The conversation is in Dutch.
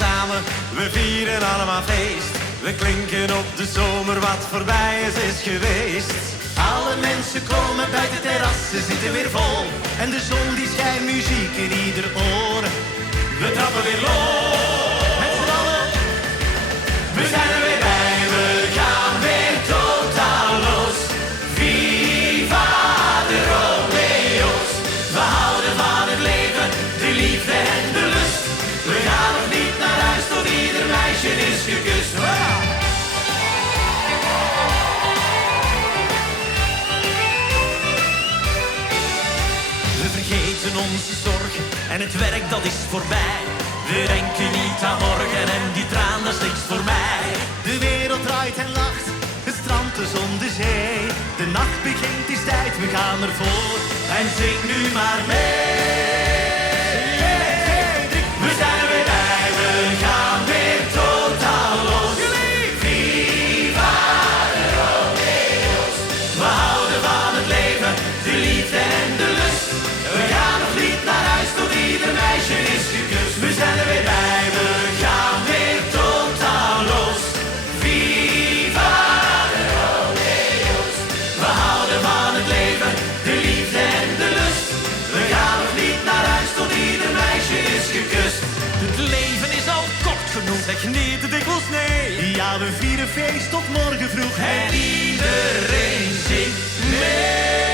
allemaal samen, we vieren allemaal feest. We klinken op de zomer, wat voorbij is geweest. Alle mensen komen buiten het terras, ze zitten weer vol. En de zon die schijnt muziek in ieder oor. We trappen weer los, met z'n allen. We zijn er weer bij, we gaan weer totaal los. Viva de Romeo's. We houden van het leven, de liefde en de lust. We gaan nog niet naar huis tot ieder meisje is gekust. We vergeten onze zorgen en het werk dat is voorbij. We denken niet aan morgen en die traan dat is niks voor mij. De wereld draait en lacht, het strand, de zon, de zee. De nacht begint, is tijd, we gaan ervoor. En zing nu maar mee. We zijn er weer bij, we gaan weer totaal los. Viva de Romeo's. We houden van het leven, de liefde en de lust. We gaan nog niet naar huis tot ieder meisje is gekust. We zijn er weer bij, we gaan weer totaal los. Viva de Romeo's. We houden van het leven, de liefde en de lust. We gaan nog niet naar huis tot ieder meisje is gekust. Het leven is al kort genoeg, zeg niet te dikwijls nee. Ja, we vieren feest tot morgen vroeg en iedereen zingt mee.